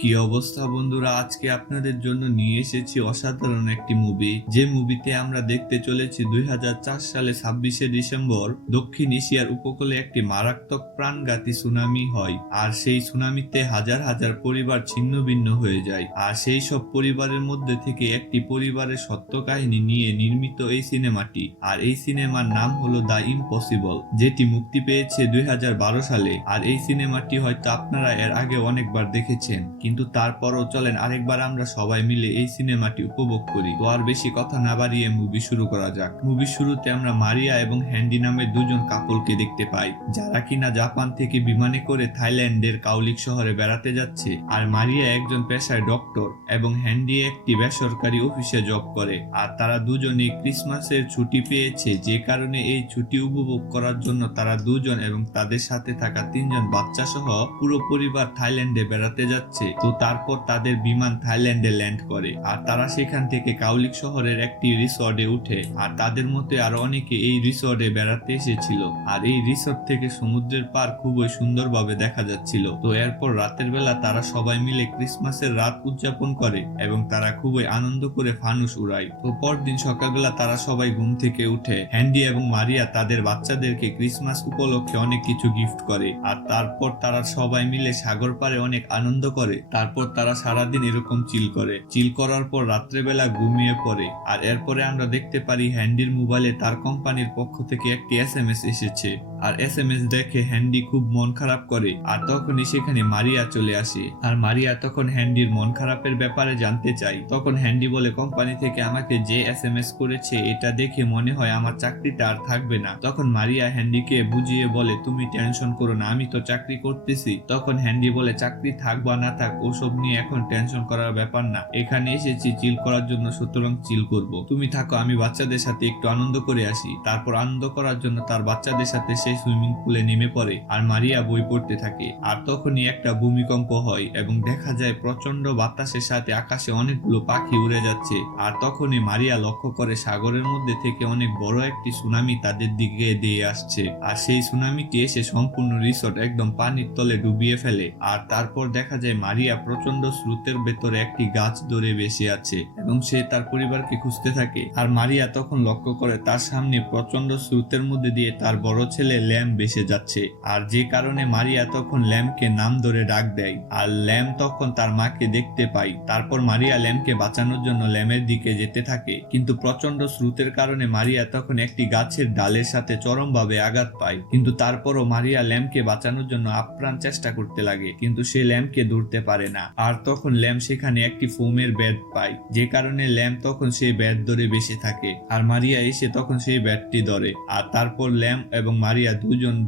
কি অবস্থা বন্ধুরা, আজকে আপনাদের জন্য নিয়ে এসেছি অসাধারণ একটি মুভি। যে মুভিতে আমরা দেখতে চলেছি 2004 সালে 26শে ডিসেম্বর দক্ষিণ এশিয়ার উপকূলে একটি মারাত্মক প্রাণঘাতী সুনামি হয়, আর সেই সুনামিতে হাজার হাজার পরিবার ছিন্ন ভিন্ন হয়ে যায়। আর সেই সব পরিবারের মধ্যে থেকে একটি পরিবারের সত্য কাহিনী নিয়ে নির্মিত এই সিনেমাটি। আর এই সিনেমার নাম হলো দ্য ইম্পসিবল, যেটি মুক্তি পেয়েছে 2012 সালে। আর এই সিনেমাটি হয়তো আপনারা এর আগে অনেকবার দেখেছেন, কিন্তু তারপরও চলেন আরেকবার আমরা সবাই মিলে এই সিনেমাটি উপভোগ করি। তো আর বেশি কথা না বাড়িয়ে মুভি শুরু করা যাক। মুভি শুরুতে আমরা মারিয়া এবং হ্যান্ডি নামের দুজন কাপলকে দেখতে পাই, যারা কিনা জাপান থেকে বিমানে করে থাইল্যান্ডের কাউলিক শহরে বেড়াতে যাচ্ছে। আর মারিয়া একজন পেশায় ডক্টর এবং হ্যান্ডি একটি বেসরকারি অফিসে জব করে। আর তারা দুজনেই ক্রিসমাসের ছুটি পেয়েছে, যে কারণে এই ছুটি উপভোগ করার জন্য তারা দুজন এবং তাদের সাথে থাকা 3জন বাচ্চা সহ পুরো পরিবার থাইল্যান্ডে বেড়াতে যাচ্ছে। তো তারপর তাদের বিমান থাইল্যান্ডে ল্যান্ড করে, আর তারা সেখান থেকে কাউলিক শহরের একটি রিসর্টে উঠে। আর তাদের মধ্যে আরো অনেকে এই রিসর্টে বেড়াতে এসেছিল। আর এই রিসর্ট থেকে সমুদ্রের পার খুবই সুন্দরভাবে দেখা যাচ্ছিল। তো এরপর রাতের বেলা তারা সবাই মিলে ক্রিসমাসের রাত উদযাপন করে এবং তারা খুবই আনন্দ করে ফানুস উড়ায়। তো পরদিন সকালবেলা তারা সবাই ঘুম থেকে উঠে হ্যান্ডি এবং মারিয়া তাদের বাচ্চাদেরকে ক্রিসমাস উপলক্ষে অনেক কিছু গিফট করে। আর তারপর তারা সবাই মিলে সাগর পাড়ে অনেক আনন্দ করে। তারপর তারা সারাদিন এরকম চিল করার পর রাত্রেবেলা ঘুমিয়ে পড়ে। আর এরপরে আমরা দেখতে পারি হ্যান্ডির মোবাইলে তার কোম্পানির পক্ষ থেকে একটি এসএমএস এসেছে। আর এসএমএস দেখে হ্যান্ডি খুব মন খারাপ করে। আর তখনই সেখানে মারিয়া চলে আসে। আর মারিয়া তখন হ্যান্ডির মন খারাপের ব্যাপারে জানতে চাই। তখন হ্যান্ডি বলে, কোম্পানি থেকে আমাকে যে এসএমএস করেছে এটা দেখে মনে হয় আমার চাকরিটা আর থাকবে না। তখন মারিয়া হ্যান্ডিকে বুঝিয়ে বলে, তুমি টেনশন করো না, আমি তো চাকরি করতেছি। তখন হ্যান্ডি বলে, চাকরি থাক বা না থাক ওসব নিয়ে এখন টেনশন করার ব্যাপার না, এখানে এসেছি চিল করার জন্য, সুতরাং চিল করব। তুমি থাকো, আমি বাচ্চাদের সাথে একটু আনন্দ করে আসি। তারপর আনন্দ করার জন্য তার বাচ্চাদের সাথে সে সুইমিং পুলে নেমে পড়ে। আর মারিয়া বই পড়তে থাকে। আর তখনই একটা ভূমিকম্প হয় এবং দেখা যায় প্রচন্ড বাতাসের সাথে আকাশে অনেকগুলো পাখি উড়ে যাচ্ছে। আর তখনই মারিয়া লক্ষ্য করে সাগরের মধ্যে থেকে অনেক বড় একটি সুনামি তাদের দিকে দিয়ে আসছে। আর সেই সুনামিটি এসে সম্পূর্ণ রিসর্ট একদম পানির তলে ডুবিয়ে ফেলে। আর তারপর দেখা যায় মারিয়া প্রচন্ড স্রোতের ভেতরে একটি গাছ ধরে বেঁচে আছে এবং সে তার পরিবারকে খুঁজতে থাকে। আর মারিয়া তখন লক্ষ্য করে তার সামনে প্রচন্ড স্রোতের মধ্যে দিয়ে তার বড় ছেলে ল্যাম ভেসে যাচ্ছে। আর যে কারণে মারিয়া তখন ল্যামকে নাম ধরে ডাক দেয়। আর ল্যাম তখন তার মাকে দেখতে পায়। তারপর মারিয়া ল্যামকে বাঁচানোর জন্য ল্যামের দিকে যেতে থাকে, কিন্তু প্রচন্ড স্রোতের কারণে মারিয়া তখন একটি গাছের ডালের সাথে চরমভাবে আঘাত পায়। কিন্তু তারপরও মারিয়া ল্যামকে বাঁচানোর জন্য আপ্রাণ চেষ্টা করতে লাগে, কিন্তু সে ল্যামকে ধরতে পারে না। আর তখন ল্যাম সেখানে একটি ফোমের ব্যাট পায়, যে কারণে ল্যাম তখন সেই ব্যাট ধরে বেঁচে থাকে। আর মারিয়া এসে তখন সেই ব্যাটটি ধরে। আর তারপর ল্যাম এবং মারিয়া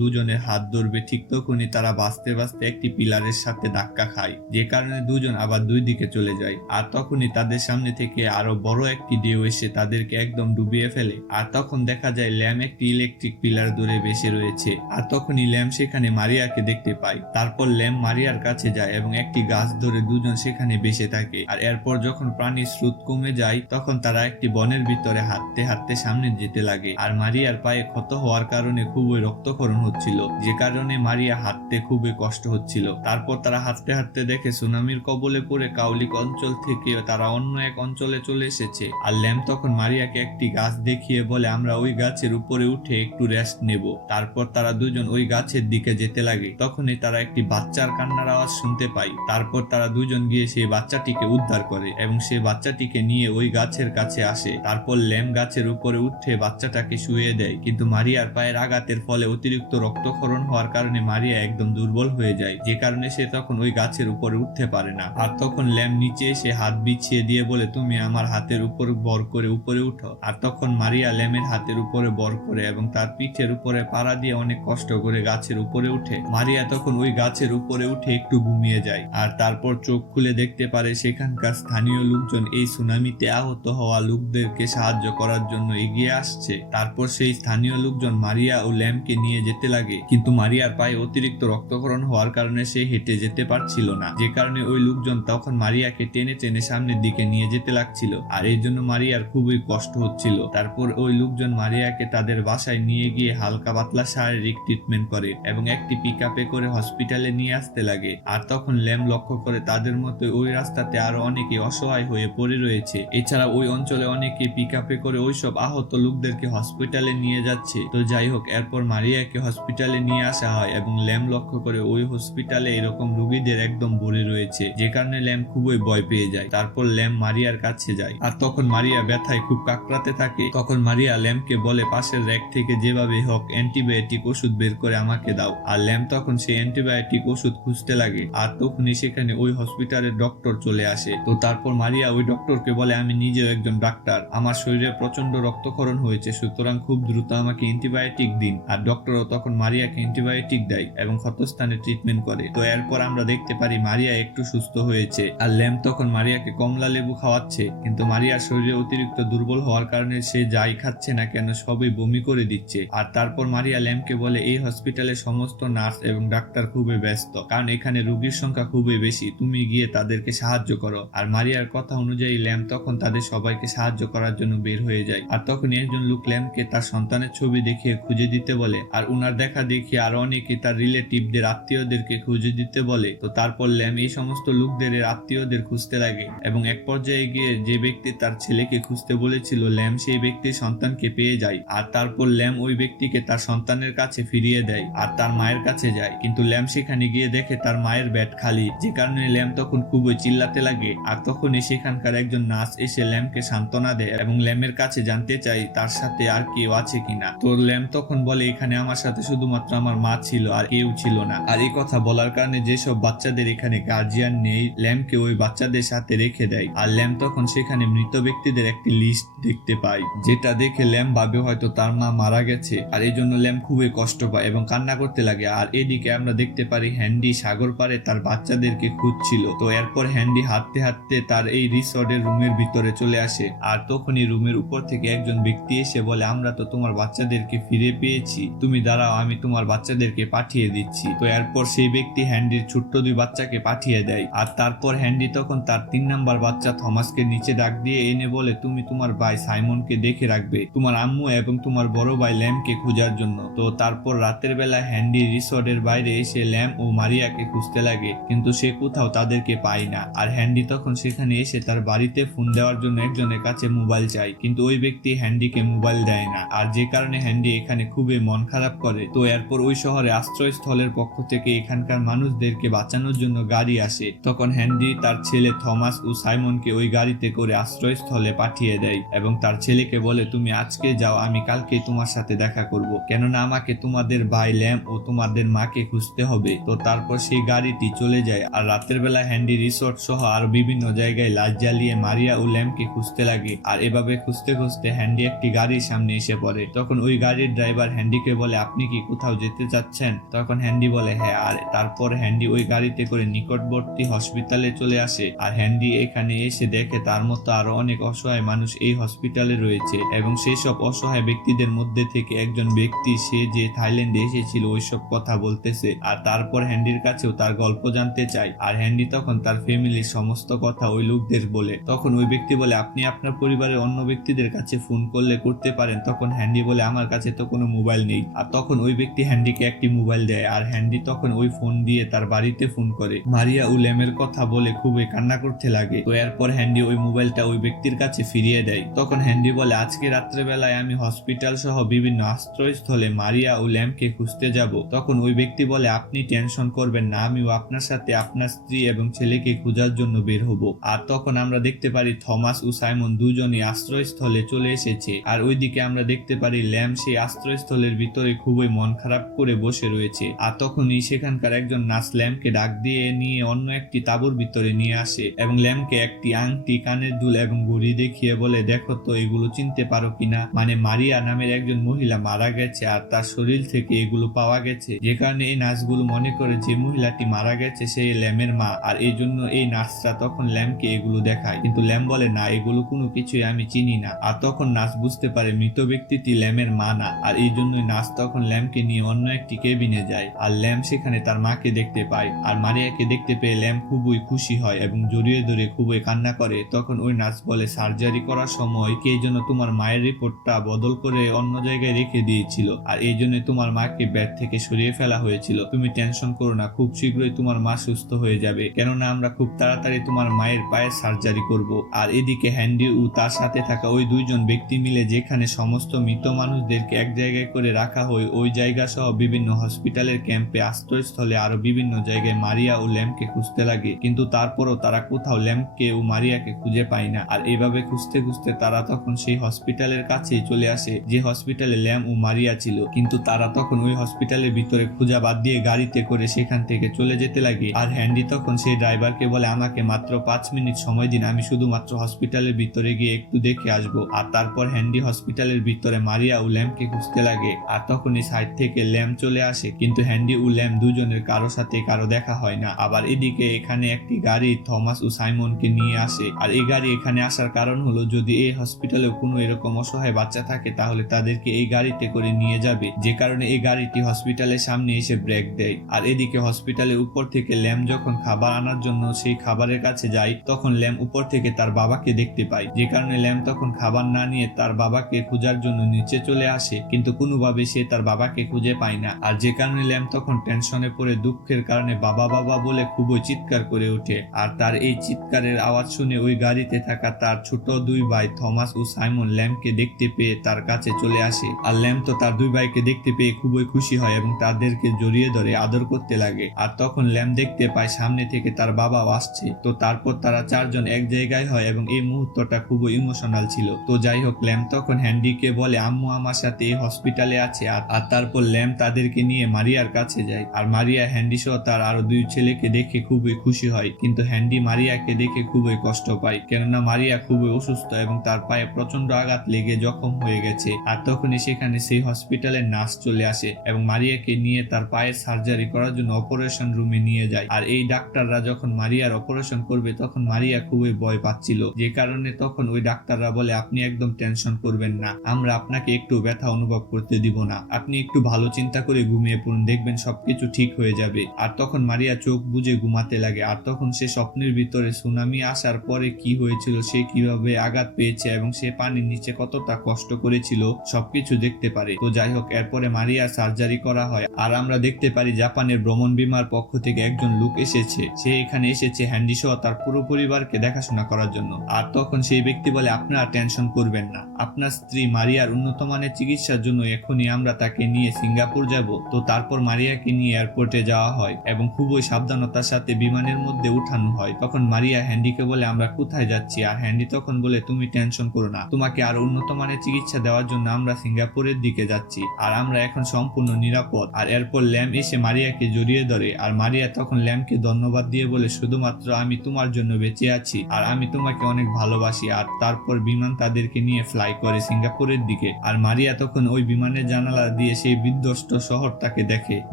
দুজনের হাত ধরবে, ঠিক তখনই তারা বাঁচতে বাঁচতে একটি পিলারের সাথে ধাক্কা খায়, যে কারণে দুজন আবার দুই দিকে চলে যায়। আর তখনই তাদের সামনে থেকে আরো বড় একটি ঢেউ এসে তাদেরকে একদম ডুবিয়ে ফেলে। আর তখন দেখা যায় ল্যাম একটি ইলেকট্রিক পিলার ধরে বেঁচে রয়েছে। আর তখনই ল্যাম সেখানে মারিয়াকে দেখতে পায়। তারপর ল্যাম মারিয়ার কাছে যায় এবং একটি গাছ ধরে দুজন সেখানে বেঁচে থাকে। আর এরপর যখন পানির স্রোত কমে যায় তখন তারা একটি বনের ভিতরে হাঁটতে হাঁটতে সামনে যেতে লাগে। আর মারিয়ার পায়ে ক্ষত হওয়ার কারণে খুবই রক্তক্ষরণ হচ্ছিল, যে কারণে মারিয়া হাঁটতে খুবই কষ্ট হচ্ছিল। তারপর তারা হাঁটতে হাঁটতে দেখে সুনামির কবলে পড়ে কাউলিক অঞ্চল থেকে তারা অন্য এক অঞ্চলে চলে এসেছে। আর ল্যাম তখন মারিয়াকে একটি গাছ দেখিয়ে বলে, আমরা ওই গাছের উপরে উঠে একটু রেস্ট নেব। তারপর তারা দুজন ওই গাছের দিকে যেতে লাগে। তখনই তারা একটি বাচ্চার কান্নার আওয়াজ শুনতে পায়। তারপর তারা দুজন গিয়ে সেই বাচ্চাটিকে উদ্ধার করে এবং সেই বাচ্চাটিকে নিয়ে ওই গাছের কাছে আসে। তারপর ল্যাম গাছের উপরে উঠে বাচ্চাটাকে শুয়ে দেয়, কিন্তু মারিয়ার পায়ের আঘাতের ফলে অতিরিক্ত রক্তক্ষরণ হওয়ার কারণে মারিয়া একদম দুর্বল হয়ে যায়, যে কারণে সে তখন ওই গাছের উপরে উঠতে পারে না। আর তখন ল্যাম নিচে এসে হাত বিছিয়ে দিয়ে বলে, তুমি আমার হাতের উপর ভর করে উপরে উঠো। আর তখন মারিয়া ল্যামের হাতের উপরে ভর করে এবং তার পিঠের উপরে পাড়া দিয়ে অনেক কষ্ট করে গাছের উপরে উঠে। মারিয়া তখন ওই গাছের উপরে উঠে একটু ঘুমিয়ে যায়। আর তারপর চোখ খুলে দেখতে পারে সেখানকার স্থানীয় লোকজন এই সুনামিতে আহত হওয়া লোকদেরকে সাহায্য করার জন্য এগিয়ে আসছে। তারপর সেই স্থানীয় লোকজন মারিয়া ও ল্যামকে নিয়ে যেতে লাগে, কিন্তু মারিয়ার পায়ে অতিরিক্ত রক্তক্ষরণ হওয়ার কারণে সে হেঁটে যেতে পারছিল না, যে কারণে ওই লোকজন তখন মারিয়াকে টেনে টেনে সামনের দিকে নিয়ে যেতে লাগছিল। আর এই জন্য মারিয়ার খুবই কষ্ট হচ্ছিল। তারপর ওই লোকজন মারিয়াকে তাদের বাসায় নিয়ে গিয়ে হালকা পাতলা শারীরিক ট্রিটমেন্ট করে এবং একটি পিকআপে করে হসপিটালে নিয়ে আসতে লাগে। আর তখন ল্যাম লক্ষ্য করে তাদের মতো ওই রাস্তাতে আরো অনেকে অসহায় হয়ে পড়ে রয়েছে। এছাড়া ওই অঞ্চলে অনেকে পিকআপে করে ওইসব আহত লোকদেরকে হসপিটালে নিয়ে যাচ্ছে। তো যাই হোক, এরপর মারিয়াকে হসপিটালে নিয়ে আসা হয় এবং ল্যাম লক্ষ্য করে ওই হসপিটালে এরকম রোগীদের একদম ভরে রয়েছে, যে কারণে ল্যাম খুবই ভয় পেয়ে যায়। তারপর ল্যাম মারিয়ার কাছে যায়, আর তখন মারিয়া ব্যথায় খুব কাকড়াতে থাকে। তখন মারিয়া ল্যামকে বলে পাশের র্যাক থেকে যেভাবে হোক অ্যান্টিবায়োটিক ওষুধ বের করে আমাকে দাও। আর ল্যাম তখন সেই অ্যান্টিবায়োটিক ওষুধ খুঁজতে লাগে, আর তখনই সেখানে ওই হসপিটালের ডক্টর চলে আসে। তো তারপর মারিয়া ওই ডক্টরকে বলে আমি নিজেও একজন ডাক্তার, আমার শরীরে প্রচন্ড রক্তক্ষরণ হয়েছে, সুতরাং খুব দ্রুত আমাকে অ্যান্টিবায়োটিক দিন। আর ডক্টরও তখন মারিয়াকে অ্যান্টিবায়োটিক দেয় এবং ক্ষতস্থানে ট্রিটমেন্ট করে। তো এরপর আমরা দেখতে পারি মারিয়া একটু সুস্থ হয়েছে, আর ল্যাম তখন মারিয়াকে কমলা লেবু খাওয়াচ্ছে। কিন্তু মারিয়ার শরীরে অতিরিক্ত দুর্বল হওয়ার কারণে সে যাই খাচ্ছে না কেন সবই বমি করে দিচ্ছে। আর তারপর মারিয়া ল্যামকে বলে এই হসপিটালে সমস্ত নার্স এবং ডাক্তার খুবই ব্যস্ত, কারণ এখানে রোগীর সংখ্যা খুবই বেশি, তুমি গিয়ে তাদেরকে সাহায্য করো। আর মারিয়ার কথা অনুযায়ী ল্যাম তখন তাদের সবাইকে সাহায্য করার জন্য বের হয়ে যায়। আর তখন একজন লোক ল্যামকে তার সন্তানের ছবি দেখিয়ে খুঁজে দিতে বলে, আর উনার দেখা দেখি আর অনেকে তার রিলেটিভদের আত্মীয়দেরকে খুঁজে দিতে বলে। তো তারপর ল্যাম এই সমস্ত লোকদের আত্মীয়দের খুঁজতে লাগে এবং এক পর্যায়ে গিয়ে যে ব্যক্তি তার ছেলেকে খুঁজতে বলেছিল ল্যাম সেই ব্যক্তির সন্তানকে পেয়ে যায়। আর তারপর ল্যাম ওই ব্যক্তিকে তার সন্তানের কাছে ফিরিয়ে দেয় আর তার মায়ের কাছে যায়, কিন্তু ল্যাম সেখানে গিয়ে দেখে তার মায়ের বেড খালি, যে কারণে ল্যাম তখন খুবই চিল্লাতে লাগে। আর তখনই সেখানকার একজন নার্স এসে ল্যামকে সান্ত্বনা দেয় এবং ল্যামের কাছে জানতে চাই তার সাথে আর কেউ আছে কিনা। তো ল্যাম তখন বলে এখানে আমার সাথে শুধুমাত্র আমার মা ছিল, আর কেউ ছিল না। আর এই কথা বলার কারণে যেসব বাচ্চাদের এখানে গার্জিয়ান নেই, ল্যামকে ওই বাচ্চাদের সাথে রেখে দেয়। আর ল্যাম তখন সেখানে মৃত ব্যক্তিদের একটি লিস্ট দেখতে পায়, যেটা দেখে ল্যাম ভাবে হয়তো তার মা মারা গেছে। আর এই জন্য ল্যাম খুবই কষ্ট পায় এবং কান্না করতে লাগে। আর এদিকে আমরা দেখতে পারি হ্যান্ডি সাগর পারে তার বাচ্চাদেরকে খুঁজছিল। তো এরপর হ্যান্ডি হাঁটতে হাঁটতে তার এই রিসর্টের রুমের ভিতরে চলে আসে, আর তখনই রুমের উপর থেকে একজন ব্যক্তি এসে বলে আমরা তো তোমার বাচ্চাদেরকে ফিরে পেয়েছি, তুমি দাঁড়াও আমি তোমার বাচ্চাদেরকে পাঠিয়ে দিচ্ছি। তো এরপর সেই ব্যক্তি হ্যান্ডির ছোট্ট দুই বাচ্চাকে পাঠিয়ে দেয়। আর তারপর হ্যান্ডি তখন তার 3 নাম্বার বাচ্চা থমাসকে নিচে ডাক দিয়ে এনে বলে তুমি তোমার ভাই সাইমনকে দেখে রাখবে, তোমার আম্মু এবং তোমার বড় ভাই ল্যামকে খোঁজার জন্য। তো তারপর রাতের বেলা হ্যান্ডি রিসর্টের বাইরে এসে ল্যাম ও মারিয়াকে খুঁজতে লাগে, কিন্তু সে কোথাও তাদেরকে পায় না। আর হ্যান্ডি তখন সেখানে এসে তার বাড়িতে ফোন দেওয়ার জন্য একজনের কাছে মোবাইল চায়, কিন্তু ওই ব্যক্তি হ্যান্ডিকে মোবাইল দেয় না, আর যে কারণে হ্যান্ডি এখানে খুবই মন খারাপ করে। তো এরপর ওই শহরে আশ্রয়স্থলের পক্ষ থেকে এখানকার মানুষদেরকে বাঁচানোর জন্য গাড়ি আসে। তখন হ্যান্ডি তার ছেলে থমাস ও সাইমনকে ওই গাড়িতে করে আশ্রয়স্থলে পাঠিয়ে দেয় এবং তার ছেলেকে বলে তুমি আজকে যাও, আমি কালকে তোমার সাথে দেখা করব, কেননা আমাকে তোমাদের ভাই ল্যাম ও তোমাদের মাকে খুঁজতে হবে। তো তারপর সেই গাড়িটি চলে যায়। আর রাতের বেলা হ্যান্ডি রিসোর্ট সহ আরো বিভিন্ন জায়গায় লাইট জ্বালিয়ে মারিয়া ও ল্যামকে খুঁজতে লাগে। আর এভাবে খুঁজতে খুঁজতে হ্যান্ডি একটি গাড়ির সামনে এসে পড়ে। তখন ওই গাড়ির ড্রাইভার হ্যান্ডিকে বলে আপনি কি কোথাও যেতে চাচ্ছেন? তখন হ্যান্ডি বলে হ্যাঁ। আর তারপর হ্যান্ডি ওই গাড়িতে করে নিকটবর্তী হসপিটালে চলে আসে। আর হ্যান্ডি এখানে এসে দেখে তার মতো আরো অনেক অসহায় মানুষ এই হসপিটালে রয়েছে এবং সেই সব অসহায় ব্যক্তিদের মধ্যে থেকে একজন ব্যক্তি সে যে থাইল্যান্ডে এসেছিল ওইসব কথা বলতেছে। আর তারপর হ্যান্ডির কাছেও তার গল্প জানতে চায়। আর হ্যান্ডি তখন তার ফ্যামিলির সমস্ত কথা ওই লোকদের বলে। তখন ওই ব্যক্তি বলে আপনি আপনার পরিবারের অন্য ব্যক্তিদের কাছে ফোন করলে করতে পারেন। তখন হ্যান্ডি বলে আমার কাছে তো কোনো মোবাইল নেই। আর তখন ওই ব্যক্তি হ্যান্ডিকে একটি মোবাইল দেয়, আর হ্যান্ডি তখন ওই ফোন দিয়ে তার বাড়িতে ফোন করে মারিয়া ও ল্যামের কথা বলে খুবই কান্না করতে লাগে। তো এরপর হ্যান্ডি ওই মোবাইলটা ওই ব্যক্তির কাছে ফিরিয়ে দেয়। তখন হ্যান্ডি বলে আজকে রাত্রেবেলায় আমি হসপিটাল সহ বিভিন্ন আশ্রয়স্থলে মারিয়া ও ল্যামকে খুঁজতে যাব। তখন ওই ব্যক্তি বলে আপনি টেনশন করবেন না, আমিও আপনার সাথে আপনার স্ত্রী এবং ছেলেকে খোঁজার জন্য বের হব। আর তখন আমরা দেখতে পারি থমাস ও সাইমন দুজনই আশ্রয়স্থলে চলে এসেছে। আর ওইদিকে আমরা দেখতে পারি ল্যাম সেই আশ্রয়স্থলের ভিতরে খুবই মন খারাপ করে বসে রয়েছে। আর তখনই সেখানকার একজন নার্স ল্যামকে ডাক দিয়ে নিয়ে অন্য একটি তাঁবুর ভিতরে নিয়ে আসে এবং ল্যামকে একটি আংটি, কানের দুল এবং ঘড়ি দেখিয়ে বলে দেখো তো এগুলো চিনতে পারো কিনা, মানে মারিয়া নামের একজন মহিলা মারা গেছে আর তার শরীর থেকে এগুলো পাওয়া গেছে, যে কারণে এই নার্সগুলো মনে করে যে মহিলাটি মারা গেছে সেই ল্যামের মা। আর এই জন্য এই নার্সরা তখন ল্যামকে এগুলো দেখায়, কিন্তু ল্যাম বলে না এগুলো কোনো কিছুই আমি চিনি না। আর তখন নার্স বুঝতে পারে মৃত ব্যক্তিটি ল্যামের মা না। আর এই জন্যই নার্স তখন ল্যামকে নিয়ে অন্য একটি কেবিনে যায়। আর ল্যাম সেখানে তার মাকে দেখতে পায়। আর মারিয়াকে দেখতে পেয়ে ল্যাম খুবই খুশি হয় এবং জড়িয়ে ধরে খুবই কান্না করে। তখন ওই নার্স বলে সার্জারি করার সময় কে যেন তোমার মায়ের রিপোর্টটা বদল করে অন্য জায়গায় রেখে দিয়েছিল, আর এই জন্য তোমার মাকে বেড থেকে সরিয়ে ফেলা হয়েছিল। তুমি টেনশন করো না, খুব শীঘ্রই তোমার মা সুস্থ সুস্থ হয়ে যাবে, কেননা আমরা খুব তাড়াতাড়ি তোমার মায়ের পায়ের সার্জারি করব। আর এদিকে হ্যান্ডি ও তার সাথে থাকা ওই দুইজন ব্যক্তি মিলে যেখানে সমস্ত মৃত মানুষদেরকে এক জায়গায় করে রাখা হয়, ওই জায়গা সহ বিভিন্ন হসপিটালের ক্যাম্পে, আশ্রয়স্থলে আরো বিভিন্ন জায়গায় মারিয়া ও ল্যামকে খুঁজতে লাগে। কিন্তু তারপরও তারা কোথাও ল্যামকে ও মারিয়াকে খুঁজে পায় না। আর এইভাবে খুঁজতে খুঁজতে তারা তখন সেই হসপিটালের কাছেই চলে আসে যে হসপিটালে ল্যাম ও মারিয়া ছিল। কিন্তু তারা তখন ওই হসপিটালের ভিতরে খোঁজা বাদ দিয়ে গাড়িতে করে সেখান থেকে চলে যেতে লাগে। আর হ্যান্ডি তখন সেই ড্রাইভারকে বলে, আমাকে মাত্র 5 মিনিট সময় দিন, আমি শুধুমাত্র হসপিটালের ভিতরে গিয়ে একটু দেখে আসবো। আর তারপর হ্যান্ডি হসপিটালের ভিতরে মারিয়া ও ল্যামকে খুঁজতে লাগে। আর তখনই সাইড থেকে ল্যাম চলে আসে, কিন্তু হ্যান্ডি ও ল্যাম দুজনের কারো সাথে কারো দেখা হয় না। আবার এদিকে এখানে একটি গাড়ি থমাস ও সাইমনকে নিয়ে আসে। আর এই গাড়ি এখানে আসার কারণ হলো, যদি এই হসপিটালে কোনো এরকম অসহায় বাচ্চা থাকে তাহলে তাদেরকে এই গাড়িতে করে নিয়ে যাবে, যে কারণে এই গাড়িটি হসপিটালের সামনে এসে ব্রেক দেয়। আর এদিকে হসপিটালের উপর থেকে ল্যাম যখন খাবার আনার জন্য সেই খাবারের কাছে যায়, তখন ল্যাম উপর থেকে তার বাবাকে দেখতে পায়, যে কারণে ল্যাম তখন খাবার না নিয়ে তার বাবাকে খোঁজার জন্য নিচে চলে আসে। কিন্তু কোনোভাবে সে তার বাবাকে খুঁজে পায় না। আর যে কারণে ল্যাম তখন টেনশনে পড়ে দুঃখের কারণে বাবা বাবা বলে খুবই চিৎকার করে ওঠে। আর তার এই চিৎকারের আওয়াজ শুনে ওই গাড়িতে থাকা তার ছোট দুই ভাই থমাস ও সাইমন ল্যামকে দেখতে পেয়ে তার কাছে চলে আসে। আর ল্যাম তো তার দুই ভাইকে দেখতে পেয়ে খুবই খুশি হয় এবং তাদেরকে জড়িয়ে ধরে আদর করতে লাগে। আর তখন ল্যাম দেখতে পায় সামনে থেকে তার বাবাও আসছে। তো তারপর তারা চারজন এক জায়গায় হয় এবং এই মুহূর্তটা খুবই ইমোশনাল ছিল। তো যাই হোক, ল্যাম তখন হ্যান্ডিকে বলে, আম্মু আমার সাথে এই হসপিটালে আছে। আর তারপর ল্যাম তাদেরকে নিয়ে মারিয়ার কাছে যায়। আর মারিয়া হ্যান্ডি সহ তার আরো দুই ছেলেকে দেখে খুবই খুশি হয়, কিন্তু হ্যান্ডি মারিয়াকে দেখে খুবই কষ্ট পায়, কেননা মারিয়া খুবই অসুস্থ এবং তার পায়ে প্রচন্ড আঘাত লেগে জখম হয়ে গেছে। আর তখনই সেখানে সেই হসপিটালের নার্স চলে আসে এবং মারিয়াকে নিয়ে তার পায়ের সার্জারি করার জন্য অপারেশন রুমে নিয়ে যায়। আর এই ডাক্তাররা যখন মারিয়ার অপারেশন করবে তখন মারিয়া খুবই ভয় পাচ্ছিল, যে কারণে তখন ওই ডাক্তাররা বলে, আপনি একদম টেনশন করবেন না, আমরা আপনাকে একটু ব্যথা অনুভব করতে দিব না, আপনি একটু ভালো চিন্তা করে ঘুমিয়ে পড়ুন, দেখবেন সবকিছু ঠিক হয়ে যাবে। আর তখন মারিয়া চোখ বুজে ঘুমাতে লাগে। আর তখন সে স্বপ্নের ভিতরে সুনামি আসার পরে কি হয়েছিল, সে কিভাবে আঘাত পেয়েছে এবং সে পানির নিচে কতটা কষ্ট করেছিল সবকিছু দেখতে পারে। তো যাই হোক, এরপরে মারিয়া সার্জারি করা হয়। আর আমরা দেখতে পারি জাপানের ভ্রমণ বিমার পক্ষ থেকে একজন লোক এসেছে। সে এখানে এসেছে হ্যান্ডি সহ তার পুরো পরিবারকে দেখাশোনা করার জন্য। আর তখন সেই ব্যক্তি বলে, আপনারা টেনশন করবেন না, আপনার স্ত্রী মারিয়ার উন্নত মানের চিকিৎসার জন্য এখনই আমরা তাকে নিয়ে সিঙ্গাপুর যাব। তো তারপর মারিয়াকে নিয়ে এয়ারপোর্টে যাওয়া হয় এবং খুবই সাবধানতার সাথে বিমানের মধ্যে উঠানো হয়। তখন মারিয়া হ্যান্ডিকে বলে, আমরা কোথায় যাচ্ছি? আর হ্যান্ডি তখন বলে, তুমি টেনশন করো না, তোমাকে আরো উন্নত মানের চিকিৎসা দেওয়ার জন্য আমরা সিঙ্গাপুরের দিকে যাচ্ছি, আর আমরা এখন সম্পূর্ণ নিরাপদ। আর এরপর ল্যাম এসে মারিয়াকে জড়িয়ে ধরে। আর মারিয়া তখন ল্যামকে ধন্যবাদ দিয়ে বলে, শুধুমাত্র আমি তোমার জন্য বেঁচে আছি আর আমি তোমাকে অনেক ভালোবাসি। আর তারপর বিমান তাদেরকে নিয়ে ফ্লাই করে সিঙ্গাপুরের দিকে। আর মারিয়া তখন ওই বিমানের জানালা দিয়ে সেই বিধ্বস্ত শহরটাকে দেখে,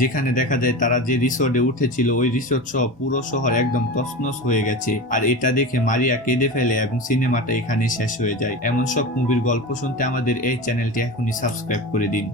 যেখানে দেখা যায় তারা যে রিসোর্টে উঠেছিল ওই রিসোর্ট সহ পুরো শহর একদম তছনছ হয়ে গেছে। আর এটা দেখে মারিয়া কেঁদে ফেলে এবং সিনেমাটা এখানে শেষ হয়ে যায়। এমন সব মুভির গল্প শুনতে আমাদের এই চ্যানেলটি এখনই সাবস্ক্রাইব করে দিন।